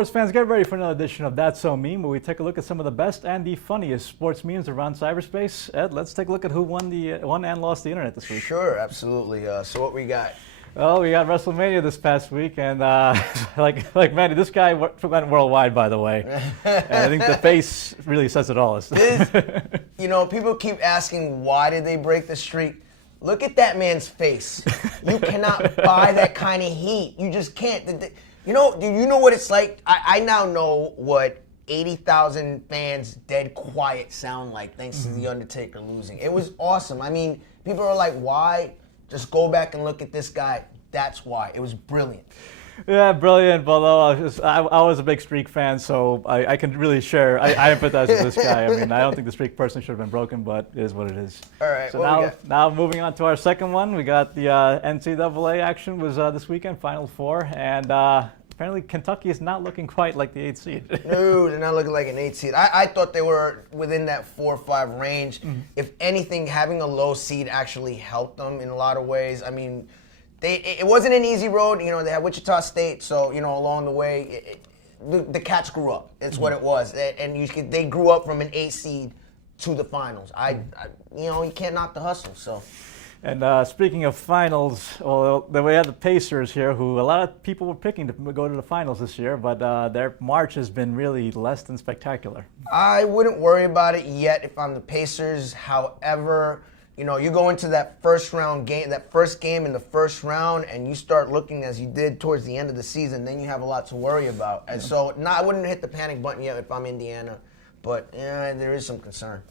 sports fans, get ready for another edition of That's So Meme, where we take a look at some of the best and the funniest sports memes around cyberspace. Ed, let's take a look at who won and lost the internet this week. Sure, absolutely. So what we got? Well, we got WrestleMania this past week, and like Manny, this guy went worldwide, by the way. And I think the face really says it all. People keep asking why did they break the streak. Look at that man's face. You cannot buy that kind of heat. You just can't. Do you know what it's like? I now know what 80,000 fans dead quiet sound like thanks to The Undertaker losing. It was awesome. I mean, people are like, why? Just go back and look at this guy. That's why. It was brilliant. Yeah, brilliant. Although I was a big Streak fan, so I can really share. I empathize with this guy. I mean, I don't think the streak personally should have been broken, but it is what it is. All right. So now moving on to our second one, we got the NCAA action was this weekend, Final Four, and apparently Kentucky is not looking quite like the 8th seed. No, they're not looking like an 8th seed. I thought they were within that 4 or 5 range. Mm-hmm. If anything, having a low seed actually helped them in a lot of ways. I mean, it wasn't an easy road. They had Wichita State, so along the way, the Cats grew up. It's what it was, and they grew up from an 8 seed to the finals. You can't knock the hustle. So. And speaking of finals, well, we had the Pacers here, who a lot of people were picking to go to the finals this year, but their march has been really less than spectacular. I wouldn't worry about it yet if I'm the Pacers. However, you go into that first game in the first round, and you start looking as you did towards the end of the season, then you have a lot to worry about. And so, I wouldn't hit the panic button yet if I'm Indiana, but there is some concern.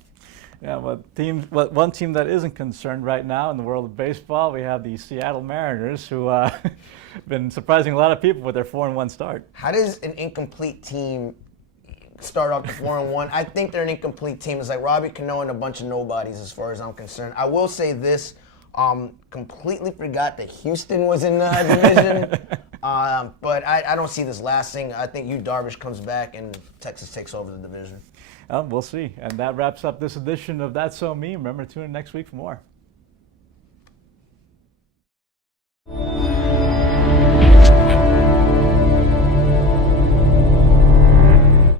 Yeah, but one team that isn't concerned right now in the world of baseball, we have the Seattle Mariners, who have been surprising a lot of people with their 4-1 start. How does an incomplete team start off the 4-1? I think they're an incomplete team. It's like Robbie Cano and a bunch of nobodies as far as I'm concerned. I will say this, completely forgot that Houston was in the division, but I don't see this lasting. I think Yu Darvish comes back and Texas takes over the division. We'll see. And that wraps up this edition of That's So Meme. Remember to tune in next week for more.